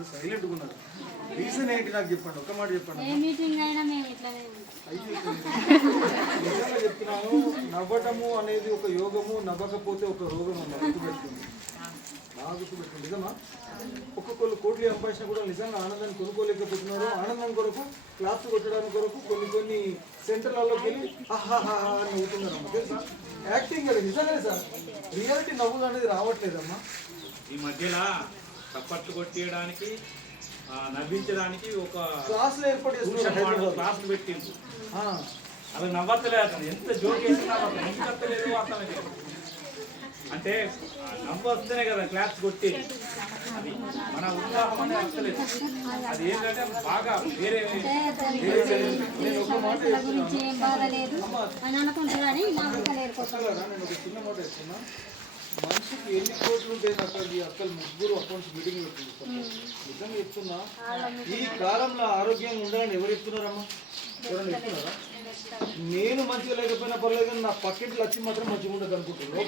అందరూ సైలెంట్గా ఉన్నారు. రీజన్ ఏంటి నాకు చెప్పండి, ఒక్క మాట చెప్పండి. నిజంగా చెప్తున్నాను, నవ్వటము అనేది ఒక యోగము, నవ్వకపోతే ఒక రోగం అన్నమాట. గుర్తుపెట్టుకుంది, బాగా గుర్తుపెట్టుకుంది. నిజమా? ఒక్కొక్కరు కోట్లు సంపాదించినా కూడా నిజంగా ఆనందాన్ని కొనుక్కోలేకపోతున్నారు. ఆనందం కొరకు, క్లాప్స్ కొట్టడానికి కొరకు కొన్ని సెంటర్లలోకి వెళ్ళి ఆహాహా అని నవ్వుతున్నారమ్మా. తెలుసా? యాక్టింగ్ అది నిజంగానే సార్, రియాలిటీ నవ్వులు అనేది రావట్లేదమ్మా. ఈ మధ్యలో చప్పట్లు కొట్టేయడానికి, నవ్వించడానికి ఒక క్లాసులు ఏర్పాటు చేస్తున్నారు, క్లాసులు పెట్టింది. అలా నవ్వత్తలేదు అతను, ఎంత జోక్ చేసినా అతను నవ్వలేదు. అతను అంటే నవ్వు వస్తేనే కదా క్లాస్ కొట్టి, అది మన ఉత్సాహం అనేది వస్తలేదు. అది ఏంటంటే బాగా వేరే నేను ఒక మాట చిన్న మాట చెప్తున్నా. మనిషికి ఎన్ని కోట్లు ఉంటాయి అక్కలు ముగ్గురు అకౌంట్స్ మీటింగ్ పెట్టుకుంటారు. నిజంగా చెప్తున్నా, ఈ కాలంలో ఆరోగ్యంగా ఉండాలని ఎవరు చెప్తున్నారమ్మా? ఎవరైనా చెప్తున్నారా? నేను మంచిగా లేకపోయినా పర్లేదు కానీ నా పక్కింటి వచ్చి మాత్రం మంచిగా ఉండదు అనుకుంటున్నాను.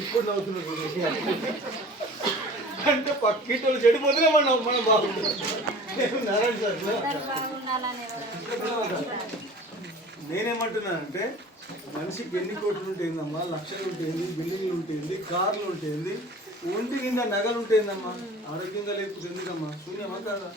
ఇప్పుడు నవ్వుతున్నారు అంటే పక్కింటి వాళ్ళు చెడిపోతేనే మనం బాగుంటుంది. నారాయణ సార్, నేనేమంటున్నానంటే మనిషికి ఎన్ని కోట్లు ఉంటేందమ్మా, లక్షలు ఉంటుంది, బిల్డింగ్లు ఉంటుంది, కార్లు ఉంటుంది, ఒంటి కింద నగలు ఉంటాయిందమ్మా. ఆరోగ్యంగా లేకపోతే ఎందుకమ్మా? శూన్యమా కాదా?